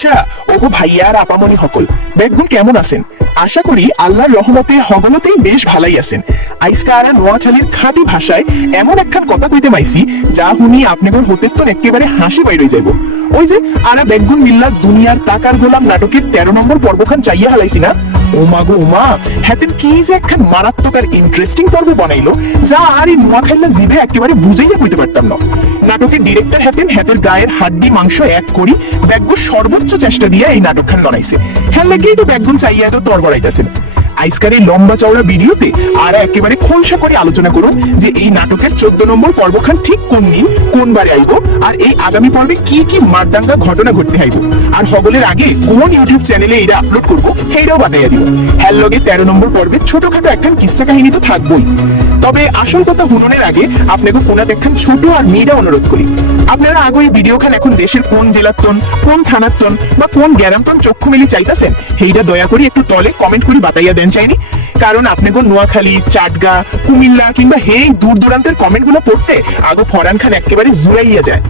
আচ্ছা ওগো ভাইয়া আর আপামনি হকল বেগুন কেমন আছেন? আশা করি আল্লাহর রহমতে হগলতেই বেশ ভালাই আছেন। আইসকা আরা নোয়াখালীর খাঁটি ভাষায় এমন একখান কথা কইতে মাইছি যা শুনি আপনাদের হতের তো একেবারে হাসি বাইরে যাইব। ওই যে আরা বেগুন মিল্লা দুনিয়ার তাকার গোলাম নাটকের 13 নম্বর পর্বখান চাইয়া হালাইছি না। ওমা গো ওমা, হেতেন কি যে একখান মারাত্মক আর ইন্টারেস্টিং পর্ব বানাইলো যা আর এই নোয়াখালীর জিভে একেবারে বুঝাইয়া কইতে পারতাম না। নাটকের ডিরেক্টর হেতের গায়ের হাড্ডি মাংস এক করি ব্যাগুর সর্বোচ্চ চেষ্টা দিয়ে এই নাটকখান বানাইছে। হ্যাঁ লেগেই তো বেগুন চাইয়া এত তরবরাইতেছেন। আজকের এই লম্বা চওড়া ভিডিওতে আর একেবারে খোলসা করে আলোচনা করুন যে এই নাটকের 14 নম্বর পর্বখান ঠিক কোন দিন কোন বারে আইব, আর এই আগামী পর্বে কি কি মারদাঙ্গা ঘটনা ঘটতে আইব, আর হগলের আগে কোন ইউটিউব চ্যানেলে এটা আপলোড করব সেইটাও বাতাইয়া দিব। হ্যাঁ লগে 13 নম্বর পর্বে ছোটখাটো একখান কিস্সা কাহিনী তো থাকবই। তবে আসল কথা হুননের আগে আপনাকে কোনাতে একখান ছোট আর মিডা অনুরোধ করি, আপনারা আগে এই ভিডিওখান এখন দেশের কোন জেলাতন কোন থানাতন বা কোন গ্রামতন চক্ষু মিলি চাইতাছেন সেইটা দয়া করে একটু তলে কমেন্ট করে বাতাইয়া দেন চাইনি। কারণ আপনাকে নোয়াখালী, চাটগা, কুমিল্লা কিংবা হেই দূর দূরান্তের কমেন্ট গুলো পড়তে আগো ফরান খান একেবারে জুড়াইয়া যায়।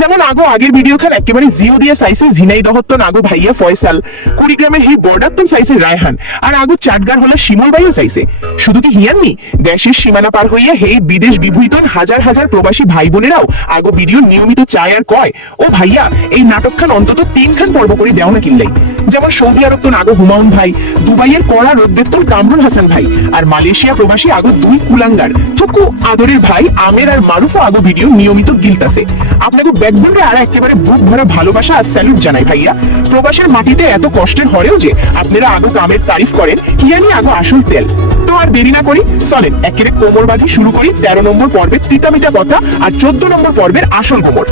যেমন আগের ভিডিও খান একেবারে জিও দিয়ে চাইছে ঝিনাইদহতন আগো ভাইয়া ফয়সাল, কুড়িগ্রামের এই বর্ডারতন চাইছে রায়হান, আর আগো চাটগার হলে শিমল ভাইও চাইছে। শুধু কি হিয়াননি, দেশের সীমানা পার হইয়া হেই বিদেশ বিভূতন হাজার হাজার প্রবাসী ভাই বোনেরাও আগো ভিডিও নিয়মিত চায় আর কয় ও ভাইয়া এই নাটকখান অন্তত 3 খান পর্ব করে দেও না কিনলাই। যেমন সৌদি আরব তো আগো হুমায়ুন ভাই, দুবাইয়ের কড়া রোদ্দের তো কামরুল হাসান ভাই, আর মালয়েশিয়া প্রবাসী আগো 2 কুলাঙ্গার থুকু আদরের ভাই আমের আর মারুফও আগো ভিডিও নিয়মিত গিলতাছে। আপনাকে ব্যাকগ্রাউন্ডে আর একেবারে বুক ভরা ভালোবাসা আর স্যালুট জানাই ভাইয়া। প্রবাসের মাটিতে এত কষ্টের হরেও যে আপনারা আগো কামের তারিফ করেন হিয়ানি আগো আসল তেল। তো আর দেরি না করি চলেন একেবারে কোমর বাঁধি শুরু করি 13 নম্বর পর্বের তিতামিটা কথা আর 14 নম্বর পর্বের আসল কোমর।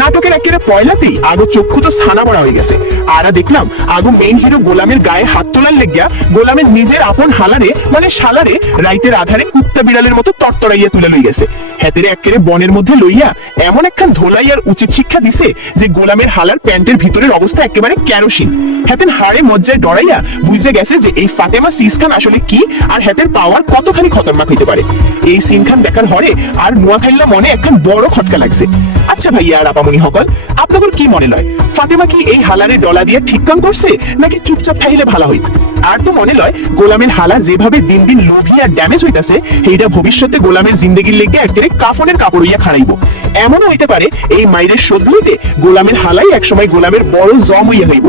নাটকের একেবারে পয়লাতেই আগো চক্ষু তো ছানা বড়া হয়ে গেছে। আরা দেখলাম আগো মেইন হিরো গোলামের গায়ে হাত তোলার লেগিয়া গোলামের নিজের আপন হালারে মানে শালারে রাইতের আধারে কুত্তা বিড়ালের মতো তরতরাইয়া তুলে লই গেছে। হেতেরে একেবারে বনের মধ্যে লইয়া এমন একখান ধোলাইয়ার উচিত শিক্ষা দিছে যে গোলামের হালার প্যান্টের ভিতরের অবস্থা একেবারে কেরোসিন। হেতেন হাড়ে মজ্জায় ডরাইয়া বুঝে গেছে যে এই ফাতেমা সিসখান আসলে কি আর হেতের পাওয়ার কতখানি খতরনাক হইতে পারে। এই সিনখান দেখার হরে আর নোয়াখালীর মনে একখান বড় খটকা লাগছে। আচ্ছা ভাইয়া আর আপামনি হকল আপনাদের কি মনে লয় ফাতেমা কি এই হালারে ডলা দিয়ে ঠিক কাম করছে নাকি চুপচাপ থাইলে ভালো হইত? আর তো মনে লয় গোলামের হালা যেভাবে দিন দিন লোভী আর ড্যামেজ হইতাছে সেইটা ভবিষ্যতে গোলামের জিন্দেগির লেগে একেবারে কাফনের কাপড় হইয়া খাড়াইব। এমনও হইতে পারে এই মাইরের শোধ লইতে গোলামের হালাই একসময় গোলামের বড় জম হইয়া হইব।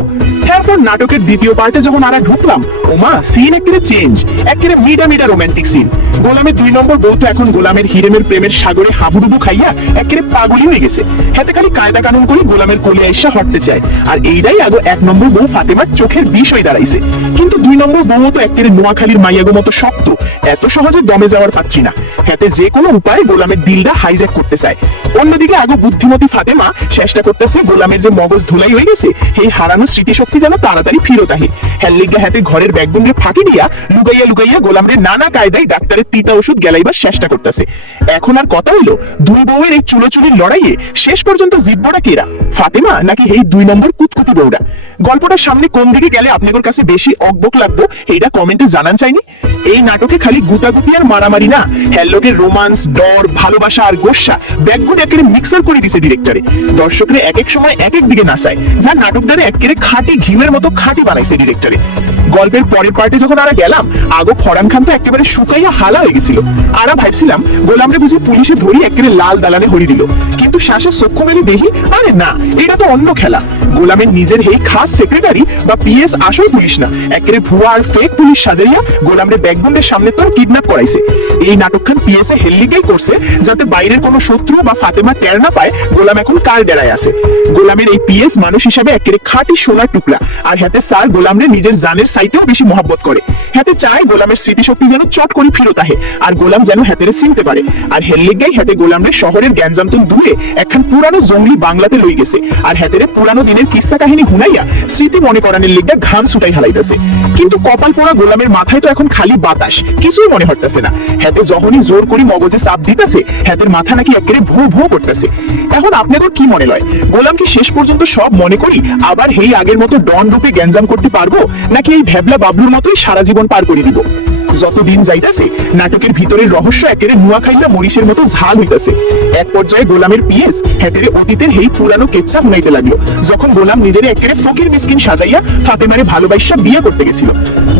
এরপর নাটকের দ্বিতীয় পার্টে যখন আমরা ঢুকলাম ওমা সিন একেবারে চেঞ্জ, একেবারে মিডা রোমান্টিক সিন। গোলামের 2 নম্বর বউ তো এখন গোলামের হিরেমের প্রেমের সাগরে হাবুডুবু খাইয়া একেবারে পাগলি হয়ে গেছে। হাতে খালি কায়দা কানুন করে গোলামের কোলে আইসা হটতে চায়, আর এইটাই আগো 1 নম্বর বউ ফাতেমার চোখের বিষ হয়ে দাঁড়াইছে। কিন্তু 2 নম্বর বউ তো একেবারে নোয়াখালীর মাইয়াগো মতো শক্ত, এত সহজে দমে যাওয়ার পাত্রী না। হাতে যে কোনো উপায়ে গোলামের দিলটা হাইজ্যাক করতে চায়। অন্যদিকে আগো বুদ্ধিমতী ফাতেমা চেষ্টা করতেছে গোলামের যে মগজ ধুলাই হয়ে গেছে এই হারানো স্মৃতিশক্তি যেন তাড়াতাড়ি ফিরত আহে। হেললিগা হাতে ঘরের ব্যাগবুনকে ফাঁকি দিয়া লুকাইয়া গোলামের নানা কায়দায় ডাক্তারের তিতা ওষুধ গেলাইবার চেষ্টা করতেছে। এখন আর কথা হইলো 2 বউয়ের এই চুলোচুলির লড়াইয়ে শেষ পর্যন্ত জিতবটা কেরা, ফাতেমা নাকি এই 2 নম্বর কুতকুতি বউরা? গল্পটার সামনে কোন দিকে গেলে আপনাদের কাছে বেশি অকবক লাগতো এইটা কমেন্টে জানান চাইনি। এই নাটকে খালি গুতাগুতি আর মারামারি না, হেললোকের রোমান্স, ডর, ভালোবাসা আর গোস্বা ব্যাগগুন একেবারে মিক্সার করে দিছে ডিরেক্টরে। দর্শকরা এক এক সময় এক এক দিকে নাচায়, যা নাটকটারে একেবারে খাঁটি ঘিউয়ের মতো খাঁটি বানাইছে ডিরেক্টরে। গল্পের পরের পার্টে যখন আমরা গেলাম আগো ফরান খান তো একেবারে শুকাইয়া হালা হয়ে গেছিল। আমরা ভাবছিলাম গোলামরে বুঝি পুলিশে ধরি একেবারে লাল দালানে হরি দিল, কিন্তু শ্বাসের চক্ষু মেলে দেখি আরে না, এটা তো অন্য খেলা। গোলামের নিজের এই খাস সেক্রেটারি বা পিএস আসল পুলিশ না, একেবারে ভুয়া আর ফেক পুলিশ সাজাইয়া গোলামরে ব্যাকবন্ডের সামনে তো কিডন্যাপ করাইছে। এই নাটকখান পিএস এ হেললিগেই করছে যাতে বাইরের কোনো শত্রু বা ফাতেমা টের না পায় গোলাম এখন কার ডেরায় আছে। গোলামের এই পিএস মানুষ হিসাবে একেবারে খাঁটি সোনার টুকরা, আর হাতে স্যার গোলামরে নিজের জানের চাইতেও বেশি মহব্বত করে। হাতে চায় গোলামের স্মৃতিশক্তি যেন চট করে ফিরত আহে আর গোলাম যেন হাতেরে চিনতে পারে। আর হেললিগাই হাতে গোলামরে শহরের গ্যাঞ্জামতন দূরে একখান পুরানো জঙ্গলি বাংলাতে লই গেছে, আর হাতেরে পুরানো দিনের কিস্সা কাহিনী হুনাইয়া স্মৃতি মনে করানোর লিগা ঘাম ছুটাই হালাইতেছে। কিন্তু কপাল পোড়া গোলামের মাথায় তো এখন খালি বাতাস, কিছুই মনে হইতেছে না। হাতে যখনই জোর করে মগজে চাপ দিতেছে হাতের মাথা নাকি একেবারে ভো ভো করতেছে। এখন আপনাদের কি মনে লয় গোলাম কি শেষ পর্যন্ত সব মনে করি আবার হেই আগের মতো ডন রূপে গ্যাঞ্জাম করতে পারবো, নাকি এই ভ্যাবলা বাবলুর মতোই সারা জীবন পার করে দিব? যত দিন যাইতাছে নাটকের ভিতরের রহস্য একেবারে নোয়াখাইলা মরিচের মতো ঝাল হইতাছে। এক পর্যায়ে গোলামের পিএস হেতেরে অতীতের হেই পুরানো কেচ্ছা শুনাইতে লাগলো, যখন গোলাম নিজের একেবারে ফকির মিসকিন সাজাইয়া ফাতেমারে ভালোবাসা বিয়ে করতে গেছিল।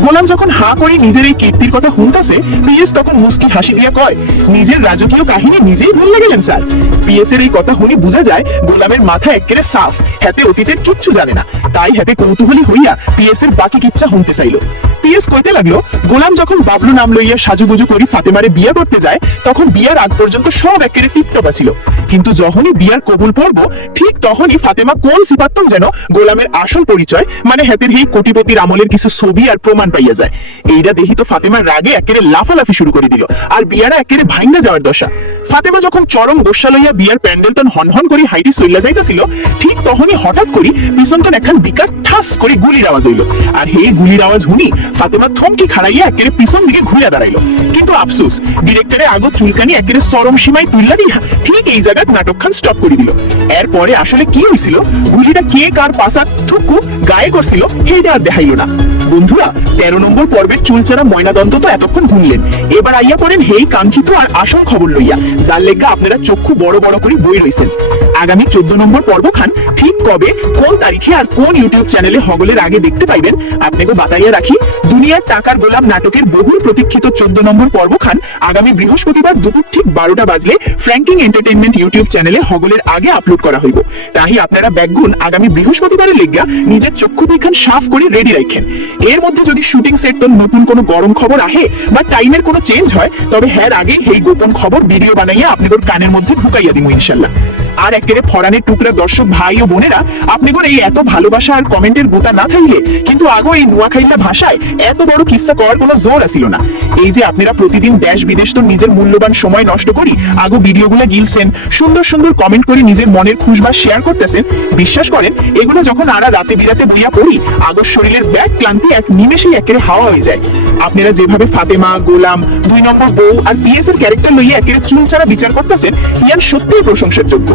গোলাম যখন হা করে নিজের এই কীর্তির কথা শুনতাছে, পিএস তখন মুস্কি হাসি দিয়া কয়, নিজের রাজকীয় কাহিনী নিজেই ভুলে গেলেন স্যার। পিএস এর এই কথা শুনি বোঝা যায় গোলামের মাথা একেবারে সাফ, হেতে অতীতের কিচ্ছু জানে না। তাই হেতে কৌতূহলী হইয়া পিএস এর বাকি কিচ্ছা শুনতে চাইলো। পিএস কইতে লাগলো, গোলাম যখন বাবলু নাম লইয়া সাজুগুজু করি ফাতেমারে বিয়ে করতে যায়, তখন বিয়ার আগ পর্যন্ত সব একেবারে টিপটপ ছিল, কিন্তু যখনই বিয়ার কবুল পর্ব ঠিক তখনই ফাতেমা কোন সিপাত্তম যেন গোলামের আসল পরিচয় মানে হেতের এই কোটিপতির আমলের কিছু ছবি আর প্রমাণ পাইয়া যায়। এইটা দেখি তো ফাতেমার রাগে একেবারে লাফালাফি শুরু করে দিল, আর বিয়ারা একেবারে ভাঙ্গা যাওয়ার দশা। ফাতেমা যখন চরম গোসা লইয়া বিয়ার প্যান্ডেলটন হনহন করে হাইটি চইলা যাইতাছিল, ঠিক তখনই হঠাৎ করে পিছনটন একখান বিকাট ঠাস করে গুলির আওয়াজ হইল। আর হে গুলির আওয়াজ শুনি ফাতেমা থমকি খাড়াইয়া একেবারে পিছন দিকে ঘুরিয়া দাঁড়াইলো। কিন্তু আফসোস, ডিরেক্টরে আগো চুলকানি একেবারে চরম সীমায় তুললা দিয়া ঠিক এই জায়গায় নাটকখান স্টপ করে দিল। এরপরে আসলে কি হয়েছিল, গুলিটা কে কার পাশা থুকু গায়ে করছিল সেইটা আর দেখাইলো না। বন্ধুরা, 13 নম্বর পর্বের চুলচারা ময়নাদন্ত তো এতক্ষণ শুনলেন, এবার আইয়া পড়েন হেই কাঙ্ক্ষিত আর আসল খবর লইয়া, যার লেগা আপনারা চক্ষু বড় বড় করে বই রইছেন। আগামী 14 নম্বর পর্ব খান ঠিক কবে, কোন তারিখে আর কোন ইউটিউব চ্যানেলে হগলের আগে দেখতে পাইবেন আপনাকে বাতাইয়া রাখি। দুনিয়ার টাকার গোলাম নাটকের বহুল প্রতীক্ষিত 14 নম্বর পর্ব খান আগামী বৃহস্পতিবার দুপুর ঠিক 12টা বাজলে ফ্র্যাঙ্কিং এন্টারটেইনমেন্ট ইউটিউব চ্যানেলে হগলের আগে আপলোড করা হইব। তাই আপনারা ব্যাকগুণ আগামী বৃহস্পতিবারের লেগা নিজের চক্ষু দুইখান সাফ করে রেডি রাখেন। এর মধ্যে যদি শুটিং সেট তো নতুন কোনো গরম খবর আহে বা টাইমের কোনো চেঞ্জ হয়, তবে হ্যার আগে এই গোপন খবর ভিডিও বানাইয়া আপনাদের কানের মধ্যে ঢুকাইয়া দিব ইনশাল্লাহ। আর একেবারে ফরানের টুকরা দর্শক ভাই ও বোনেরা, আপনাদের এই এত ভালোবাসা আর কমেন্টের গোতা না থাকলে কিন্তু আগো এই নোয়াখাইলা ভাষায় এত বড় কিস্সা করার কোনো জোর আসিল না। এই যে আপনারা প্রতিদিন দেশ বিদেশ তো নিজের মূল্যবান সময় নষ্ট করি আগো ভিডিওগুলো গিলছেন, সুন্দর সুন্দর কমেন্ট করে নিজের মনের খুশবা শেয়ার করতেছেন, বিশ্বাস করেন এগুলো যখন আরা রাতে বিরাতে বইয়া পড়ি আগর শরীরের ব্যাগ ক্লান্তি এক নিমেষেই একেবারে হাওয়া হয়ে যায়। আপনারা যেভাবে ফাতেমা, গোলাম, 2 নম্বর বউ আর পিএস এর ক্যারেক্টার লইয়া একেবারে চুলচারা বিচার করতেছেন, ইয়ান সত্যিই প্রশংসার যোগ্য।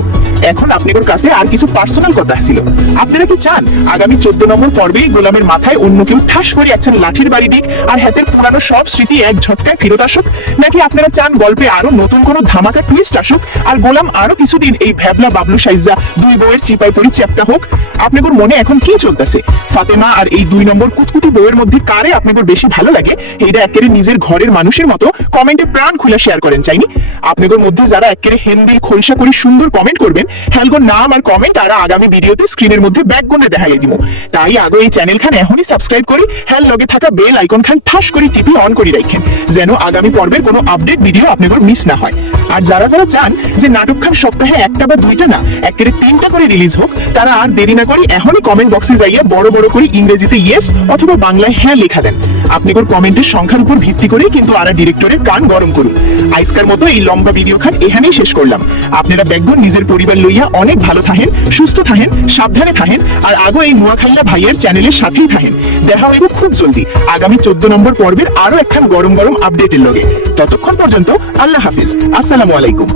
এখন আপনাদের কাছে আর কিছু পার্সোনাল কথা ছিল। আপনারা কি চান আগামী 14 নম্বর পর্বে গোলামের মাথায় অন্য কেউ ঠাস করে একজন লাঠির বাড়ি দিক আর হাতের পুরানো সব স্মৃতি এক ঝটকায় ফেরত আসুক, নাকি আপনারা চান গল্পে আরো নতুন কোনো ধামাকা টুইস্ট আসুক আর গোলাম আরো কিছুদিন এই ভ্যাবলা বাবলু সাইজা 2 বউয়ের চিপাই পড়ি চ্যাপ্টা হোক? আপনাদের মনে এখন কি চলতেছে? ফাতেমা আর এই 2 নম্বর কুতকুতি বউয়ের মধ্যে কারে আপনাদের বেশি ভালো লাগে এইটা একেবারে নিজের ঘরের মানুষের মতো কমেন্টে প্রাণ খুলে শেয়ার করেন চাইনি। আপনাদের মধ্যে যারা একেবারে হেন্দিল খোলসা করে সুন্দর কমেন্ট করবেন, হেলগোর নাম আর কমেন্ট আর আগামী ভিডিওতে স্ক্রিনের মধ্যে ব্যাকগ্রাউন্ডে দেখাই দিব। তাই আগে এই চ্যানেল খান এখনই সাবস্ক্রাইব করি, হেল লগে থাকা বেল আইকন খান ঠাস করে টিপি অন করে রাখেন, যেন আগামী পর্বের কোনো আপডেট ভিডিও আপনাদের মিস না হয়। আর যারা যারা চান যে নাটক খান সপ্তাহে একটা বা দুইটা না একেবারে 3টা করে রিলিজ হোক, তারা আর দেরি না করে এখনই কমেন্ট বক্সে যাইয়া বড় বড় করে ইংরেজিতে ইয়েস অথবা বাংলায় হ্যাঁ লেখা দেন। আপনাদের কমেন্টের সংখ্যার উপর ভিত্তি করে কিন্তু আরা ডিরেক্টরের কান গরম করুন। আজকের মতো এই লম্বা ভিডিও খান এখানেই শেষ করলাম। আপনারা ব্যাকগুণ নিজের পরিবার লইয়া অনেক ভালো থাকেন, সুস্থ থাকেন, সাবধানে থাকেন আর আগো এই নোয়াখাইলা ভাইয়ের চ্যানেলের সাথেই থাকেন। দেখা হইব খুব জলদি আগামী 14 নম্বর পর্বের আরো একখান গরম গরম আপডেটের লগে। ততক্ষণ পর্যন্ত আল্লাহ হাফিজ, আসসালামু আলাইকুম।